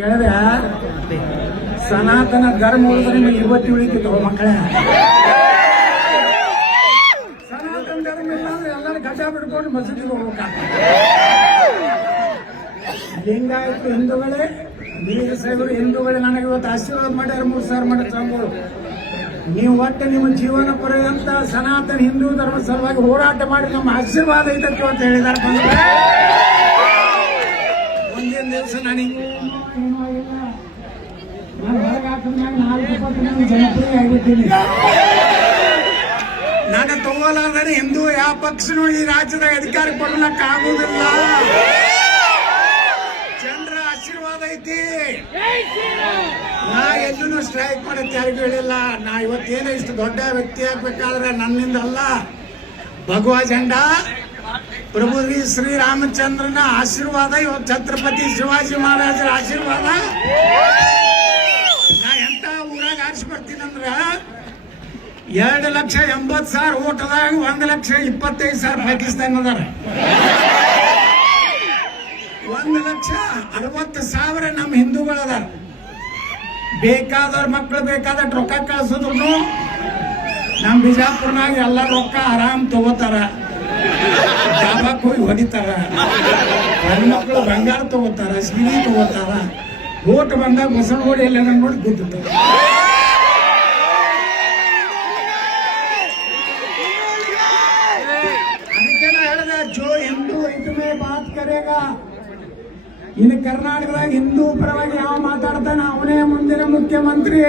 ಹೇಳಿದ್ರೆ ಸನಾತನ ಧರ್ಮ ಉಳಿದ್ರೆ ನಿಮಗೆ ಇವತ್ತು ಉಳಿತಿತ್ತು ಮಕ್ಕಳೇ. ಸನಾತನ ಧರ್ಮ ಇಲ್ಲ ಅಂದ್ರೆ ಎಲ್ಲರೂ ಗಜ ಬಿಡ್ಕೊಂಡು ಮಸೀದಿಗೆ ಹೋಗ್ಬೇಕಾಗ್ತದೆ. ಲಿಂಗಾಯತರು ಹಿಂದೂಗಳೇ ಬೀಗ ಸಾಹೇಬರು ಹಿಂದೂಗಳೇ, ನನಗೆ ಇವತ್ತು ಆಶೀರ್ವಾದ ಮಾಡ್ಯಾರ ಮೂರು ಸಾವಿರ ಮಾಡಿ ಸ್ವಾಮಿಗಳು. ನೀವು ಒಟ್ಟು ನಿಮ್ಮ ಜೀವನ ಪರ್ಯಂತ ಸನಾತನ ಹಿಂದೂ ಧರ್ಮ ಸಲುವಾಗಿ ಹೋರಾಟ ಮಾಡಿ, ನಮ್ಮ ಆಶೀರ್ವಾದ ಇದಕ್ಕೆ ಅಂತ ಹೇಳಿದಾರೆ ಬಂಧುಗಳೇ. ಏನೋ ಇಲ್ಲ ನಾನು ಹಿಂದೂ ಯಾವ ಪಕ್ಷನೂ ಈ ರಾಜ್ಯದಾಗ ಅಧಿಕಾರ ಕೊಡಲಕ್ಕ ಆಗುವುದಿಲ್ಲ ಜನರ ಆಶೀರ್ವಾದ ಐತಿ. ನಾ ಎಲ್ಲೂ ಸ್ಟ್ರೈಕ್ ಮಾಡಕ್ಕೆ ಯಾರಿಗೂ ಹೇಳಿಲ್ಲ. ನಾ ಇವತ್ತೇನು ಇಷ್ಟು ದೊಡ್ಡ ವ್ಯಕ್ತಿ ಆಗ್ಬೇಕಾದ್ರೆ ನನ್ನಿಂದ ಅಲ್ಲ ಭಗವಾ ಜಂಡ. ಪ್ರಭು ಶ್ರೀ ಶ್ರೀರಾಮಚಂದ್ರನ ಆಶೀರ್ವಾದ ಇವತ್ತು ಛತ್ರಪತಿ ಶಿವಾಜಿ ಮಹಾರಾಜರ ಆಶೀರ್ವಾದ. ನಾ ಎಂತ ಊರಾಗ ಆರಿಸಿ ಬರ್ತೀನಂದ್ರ ಎರಡು ಲಕ್ಷ ಎಂಬತ್ತು ಸಾವಿರ ಓಟದಾಗ ಒಂದು ಲಕ್ಷ ಇಪ್ಪತ್ತೈದು ಸಾವಿರ ಪಾಕಿಸ್ತಾನ ಅದಾರ ಒಂದು ಲಕ್ಷ ಅರವತ್ತು ಸಾವಿರ ನಮ್ಮ ಹಿಂದೂಗಳು ಅದಾರ. ಬೇಕಾದವ್ರ ಮಕ್ಕಳು ಬೇಕಾದಷ್ಟು ರೊಕ್ಕ ಕಳ್ಸಿದ್ರು ನಮ್ಮ ಬಿಜಾಪುರ್ನಾಗ ಎಲ್ಲ ರೊಕ್ಕ ಆರಾಮ್ ತಗೋತಾರ. ಡಾಬಾಕ್ ಹೋಗಿ ಹೊಡಿತಾರ. ಹೆಣ್ಮಕ್ಳು ಬಂಗಾರ ತಗೋತಾರ ಸೀರೆ ತಗೋತಾರ. ಓಟ್ ಬಂದಾಗ ಬಸವನಗುಡಿ ಎಲ್ಲ ನೋಡಿ ಜೋ ಹಿಂದೂ ಮಾತು ಇನ್ನು ಕರ್ನಾಟಕದಾಗ ಹಿಂದೂ ಪರವಾಗಿ ಯಾವ ಮಾತಾಡ್ತಾನೆ? ಅವನೇ ಮುಂದಿನ ಮುಖ್ಯಮಂತ್ರಿ.